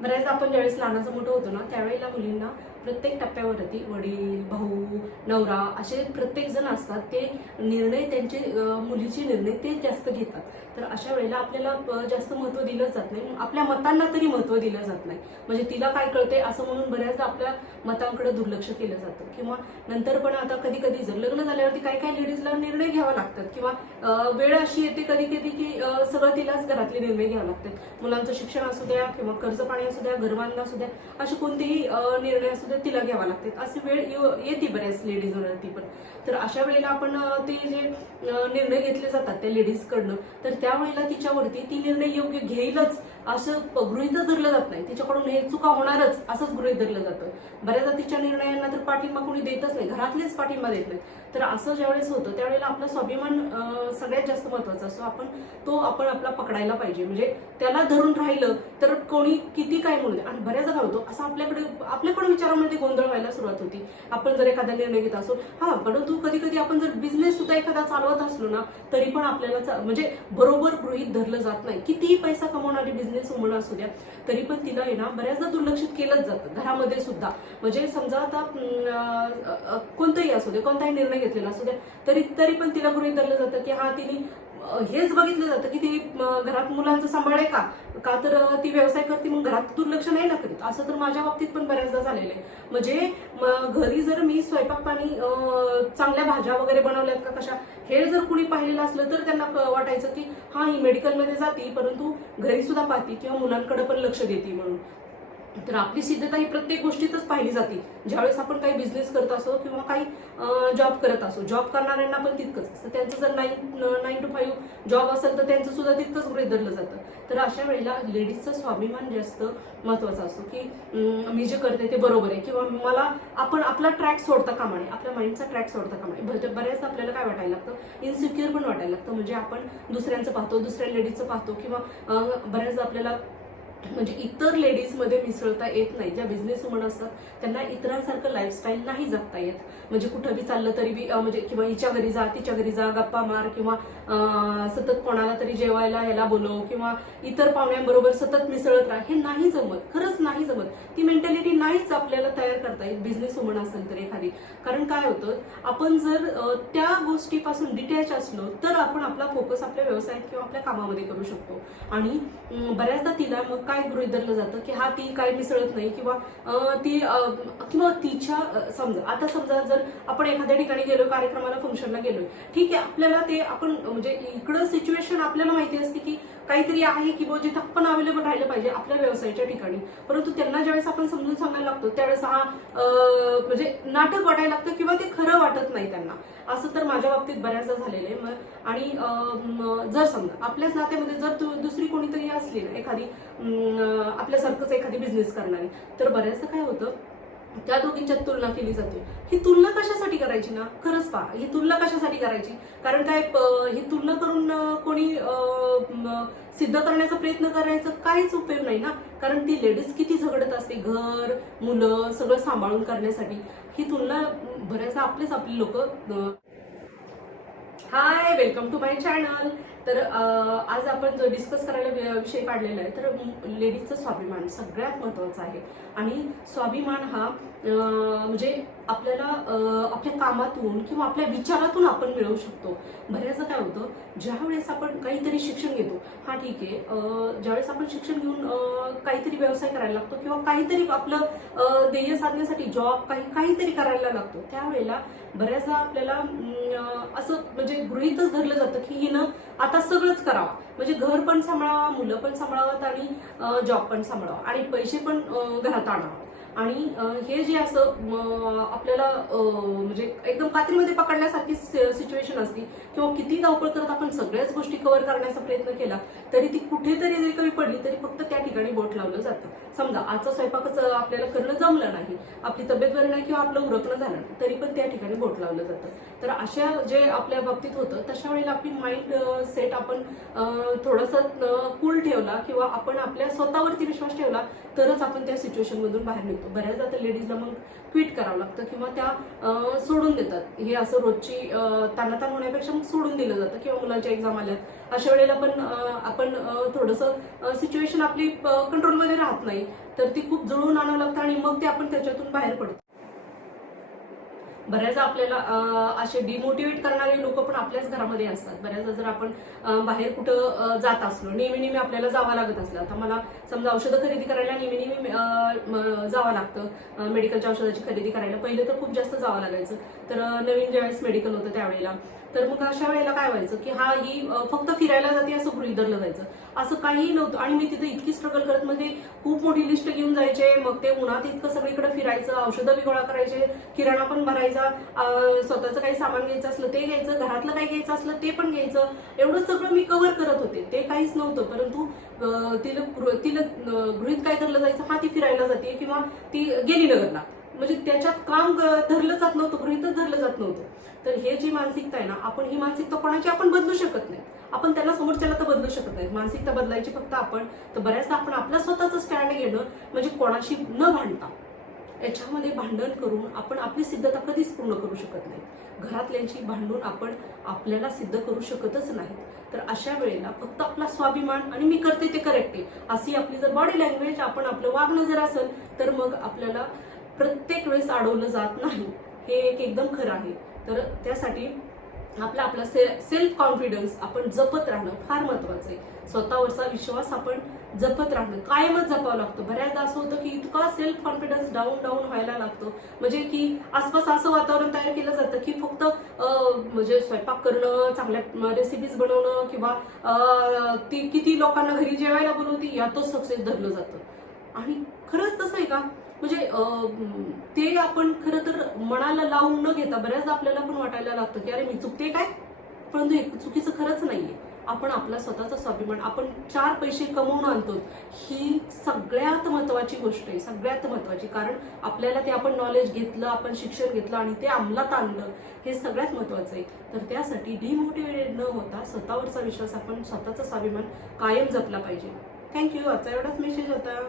बऱ्याचदा आपण ज्यावेळेस लहानाचं मोठं होतो ना, त्यावेळेला मुलींना प्रत्येक टप्प्यावरती वडील, भाऊ, नवरा असे प्रत्येक जण असतात. ते निर्णय त्यांचे मुलीचे निर्णय ते जास्त घेतात. तर अशा वेळेला आपल्याला जास्त महत्त्व दिलं जात नाही. आपल्या मतांना तरी महत्त्व दिलं जात नाही. म्हणजे तिला काय कळते असं म्हणून बऱ्याचदा आपल्या मतांकडे दुर्लक्ष केलं जातं. किंवा नंतर पण आता कधी कधी जर लग्न झाल्यावरती काही काही लेडीजला निर्णय घ्यावा लागतात. किंवा वेळ अशी येते कधी कधी की सगळं तिलाच घरातले निर्णय घ्यावे लागतात. मुलांचं शिक्षण असू द्या किंवा कर्ज पाणी असू द्या, घर बांधणं असू द्या, असे कोणतेही निर्णय असू द्या तिला घ्यावा लागतात. अशी वेळ येते बऱ्याच लेडीजवरती पण. तर अशा वेळेला आपण ते जे निर्णय घेतले जातात त्या लेडीजकडनं, तर त्यावेळेला तिच्यावरती ती निर्णय योग्य घेईलच असं गृहीतच धरलं जात नाही. तिच्याकडून हे चुका होणारच असंच गृहीत धरलं जातं. बऱ्याचदा तिच्या निर्णयांना तर पाठिंबा कोणी देतच नाही, घरातलेच पाठिंबा देत नाहीत. तर असं ज्यावेळेस होतं त्यावेळेला आपला स्वाभिमान सगळ्यात जास्त महत्वाचा असतो. आपण आपला पकडायला पाहिजे. म्हणजे त्याला धरून राहिलं तर कोणी किती काय म्हणू दे. आणि बऱ्याचदा काय होतं असं आपल्या पण विचारामध्ये गोंधळ व्हायला सुरुवात होती. आपण जर एखादा निर्णय घेत असो, परंतु कधी कधी आपण जर बिझनेस सुद्धा एखादा चालवत असलो ना, तरी पण आपल्याला म्हणजे बरोबर गृहीत धरलं जात नाही. कितीही पैसा कमवणारी बिझनेस वुमन असू द्या, तरी पण तिला आहे ना बऱ्याचदा दुर्लक्षित केलंच जातं घरामध्ये सुद्धा. म्हणजे समजा आता कोणताही असू दे, कोणताही निर्णय घेतलेला असू द्या, तरी पण तिला गृहीत धरलं जातं की तिने हेच बघितलं जातं की ती घरात मुलांचं सांभाळ आहे का तर ती व्यवसाय करते, मग घरात दुर्लक्ष नाही ना करीत. असं तर माझ्या बाबतीत पण बऱ्याचदा झालेलं आहे. म्हणजे घरी जर मी स्वयंपाक पाणी चांगल्या भाज्या वगैरे बनवल्यात का कशा, हे जर कुणी पाहिलेलं असलं तर त्यांना वाटायचं की ही मेडिकलमध्ये जाते परंतु घरी सुद्धा पाहते किंवा मुलांकडे पण लक्ष देते म्हणून. तर आपली सिद्धता ही प्रत्येक गोष्टीतच पाहिली जाते. ज्यावेळेस आपण काही बिझनेस करत असो किंवा काही जॉब करत असो, जॉब करणाऱ्यांना पण तितकंच असतं. त्यांचं जर 9 to 5 जॉब असेल तर त्यांचं सुद्धा तितकंच गृहीत धरलं जातं. तर अशा वेळेला लेडीजचा स्वाभिमान जास्त महत्वाचा असतो की मी जे करते ते बरोबर आहे किंवा आपण आपला ट्रॅक सोडता कामा नये, आपल्या माइंडचा ट्रॅक सोडता कामा नये. बऱ्याचदा आपल्याला काय वाटायला लागतं, इन्सिक्युअर पण वाटायला लागतं. म्हणजे आपण दुसऱ्यांचं पाहतो, दुसऱ्या लेडीजचं पाहतो किंवा बऱ्याचदा आपल्याला म्हणजे इतर लेडीजमध्ये मिसळता येत नाही. ज्या बिझनेस वुमन असतात त्यांना इतरांसारखं लाईफस्टाईल नाही जगता येत. म्हणजे कुठं बी चाललं तरी बी म्हणजे किंवा हिच्या घरी जा तिच्या घरी जा, गप्पा मार किंवा सतत कोणाला तरी जेवायला याला बोलव किंवा इतर पाहुण्यांबरोबर सतत मिसळत राहा, हे नाही जमत. खरंच नाही जमत. ती मेंटॅलिटी नाहीच आपल्याला तयार करता येत बिझनेस वुमन असेल तर एखादी. कारण काय होतं, आपण जर त्या गोष्टीपासून डिटॅच असलो तर आपण आपला फोकस आपल्या व्यवसायात किंवा आपल्या कामामध्ये करू शकतो. आणि बऱ्याचदा तिला मग काय गृहीत धरलं जातं की ती काय मिसळत नाही किंवा तिच्या समजा जर आपण एखाद्या ठिकाणी गेलो, कार्यक्रमाला फंक्शनला गेलोय, ठीक आहे, आपल्याला ते आपण म्हणजे इकडं सिच्युएशन आपल्याला माहिती असते की काहीतरी आहे की जिथं आपण अवेलेबल राहिलं पाहिजे आपल्या व्यवसायाच्या ठिकाणी. परंतु त्यांना ज्यावेळेस आपण समजून सांगायला लागतो त्यावेळेस म्हणजे नाटक वाटायला लागतं किंवा ते खरं वाटत नाही त्यांना. असं तर माझ्या बाबतीत बऱ्याचदा झालेलं आहे. आणि जर समजा आपल्याच नात्यामध्ये जर दुसरी कोणीतरी असली ना एखादी आपल्यासारखंच एखादी बिझनेस करणारी, तर बऱ्याचदा काय होतं, त्या दोघींच्यात तुलना केली जाते. ही तुलना कशासाठी करायची ना, खरंच पहा, ही तुलना कशासाठी करायची? कारण काय ही तुलना करून कोणी सिद्ध करण्याचा प्रयत्न करायचा काहीच उपयोग नाही ना. कारण ती लेडीज किती झगडत असते घर मुलं सगळं सांभाळून करण्यासाठी. ही तुलना बऱ्याचदा आपले लोक. हाय, वेलकम टू माय चॅनल. तर आज आपण जो डिस्कस करायला विषय काढलेला आहे, तर लेडीजचा स्वाभिमान सगळ्यात महत्त्वाचा आहे. आणि स्वाभिमान हा म्हणजे आपल्याला आपल्या कामातून किंवा आपल्या विचारातून आपण मिळवू शकतो. बऱ्याचदा काय होतं, ज्यावेळेस आपण काहीतरी शिक्षण घेतो, ठीक आहे, ज्यावेळेस आपण शिक्षण घेऊन काहीतरी व्यवसाय करायला लागतो किंवा काहीतरी आपलं ध्येय साधण्यासाठी जॉब काहीतरी करायला लागतो, त्यावेळेला बऱ्याचदा आपल्याला असं म्हणजे गृहीतच धरलं जातं की हिनं आता सगळंच करावं. म्हणजे घर पण सांभाळावं, मुलं पण सांभाळावं आणि जॉब पण सांभाळावं आणि पैसे पण घरात आणावं. आणि हे जे असं आपल्याला म्हणजे एकदम कात्रीमध्ये पकडण्यासारखी सिच्युएशन असते किंवा किती धावपळ करत आपण सगळ्याच गोष्टी कव्हर करण्याचा प्रयत्न केला तरी ती कुठेतरी जरी कमी पडली तरी फक्त त्या ठिकाणी बोट लावलं जातं. समजा आजचा स्वयंपाकच आपल्याला करणं जमलं नाही, आपली तब्येत बरी नाही किंवा आपलं उरकणं झालं नाही, तरी पण त्या ठिकाणी बोट लावलं जातं. तर अशा जे आपल्या बाबतीत होतं तशा वेळेला आपली माइंड सेट आपण थोडंसं कूल ठेवला किंवा आपण आपल्या स्वतःवरती विश्वास ठेवला तरच आपण त्या सिच्युएशन मधून बाहेर निघतो. होतं. बऱ्याचदा तर लेडीजला मग क्विट करावं लागतं किंवा त्या सोडून देतात. हे असं रोजची ताणाताण होण्यापेक्षा मग सोडून दिलं जातं किंवा मुलांच्या एक्झाम आल्यात अशा वेळेला पण आपण थोडंसं सिच्युएशन आपली कंट्रोलमध्ये राहत नाही, तर ती खूप जुळवून आणावं लागतं आणि मग ते आपण त्याच्यातून बाहेर पडतो. बऱ्याचदा आपल्याला असे डिमोटिवेट करणारे लोक पण आपल्याच घरामध्ये असतात. बऱ्याचदा जर आपण बाहेर कुठं जात असलो, नेहमी आपल्याला जावं लागत असलं, आता मला समजा औषधं खरेदी करायला नेहमी जावं लागतं, मेडिकलच्या औषधाची खरेदी करायला पहिले तर खूप जास्त जावं लागायचं. तर नवीन ज्यावेळेस मेडिकल होतं त्यावेळेला तर मग अशा वेळेला काय व्हायचं की ही फक्त फिरायला जाते असं गृहीत धरलं जायचं. असं काहीही नव्हतं आणि मी तिथे इतकी स्ट्रगल करत म्हणजे खूप मोठी लिस्ट घेऊन जायचे. मग ते उन्हात इतकं सगळीकडे फिरायचं, औषधं बी गोळा करायचे, किराणा पण भरायचा, स्वतःचं काही सामान घ्यायचं असलं ते घ्यायचं, घरातलं काही घ्यायचं असलं ते पण घ्यायचं. एवढं सगळं मी कव्हर करत होते, ते काहीच नव्हतं. परंतु तिला गृहीत काय धरलं जायचं, ती फिरायला जाते किंवा ती गेली नगरला, म्हणजे त्याच्यात काम धरलं जात नव्हतं, गृहीतच धरलं जात नव्हतं. तर हे जी मानसिकता आहे ना, आपण ही मानसिकता कोणाची आपण बदलू शकत नाही. आपण त्यांना समोरच्याला तर बदलू शकत नाही. मानसिकता बदलायची फक्त आपण. तर बऱ्याचदा आपण आपला स्वतःचं स्टँड घेणं म्हणजे कोणाशी न भांडता, याच्यामध्ये भांडण करून आपण आपली सिद्धता कधीच पूर्ण करू शकत नाही. घरातल्यांची भांडून आपण आपल्याला सिद्ध करू शकतच नाही. तर अशा वेळेला फक्त आपला स्वाभिमान आणि मी करते ते करेक्ट आहे अशी आपली जर बॉडी लँग्वेज, आपण आपलं वागणं जर असेल, तर मग आपल्याला प्रत्येक वेळेस अडवलं जात नाही. हे एकदम खरं आहे. तर त्यासाठी आपला सेल्फ कॉन्फिडन्स आपण जपत राहणं फार महत्वाचं आहे. स्वतःवरचा विश्वास आपण जपत राहणं कायमच जपावं लागतं. बऱ्याचदा असं होतं की इतका सेल्फ कॉन्फिडन्स डाऊन व्हायला लागतो, म्हणजे की आसपास असं वातावरण तयार केलं जातं की फक्त म्हणजे स्वयंपाक करणं, चांगल्या रेसिपीज बनवणं किंवा ती किती लोकांना घरी जेवायला बोलवती यातच सक्सेस धरलं जातं. आणि खरंच तसं आहे का? म्हणजे ते आपण खरं तर मनाला लावून न घेता बऱ्याचदा आपल्याला पण वाटायला लागतं की अरे मी चुकते काय, परंतु हे चुकीचं खरंच नाहीये. आपण आपला स्वतःचा स्वाभिमान आपण 4 पैसे कमवून आणतो, ही सगळ्यात महत्वाची गोष्ट आहे, सगळ्यात महत्वाची. कारण आपल्याला ते आपण नॉलेज घेतलं, आपण शिक्षण घेतलं आणि ते अंमलात आणलं, हे सगळ्यात महत्वाचं आहे. तर त्यासाठी डिमोटिवेटेड न होता स्वतःवरचा विश्वास, आपण स्वतःचा स्वाभिमान कायम जपला पाहिजे. थँक्यू. आजचा एवढाच मेसेज होता.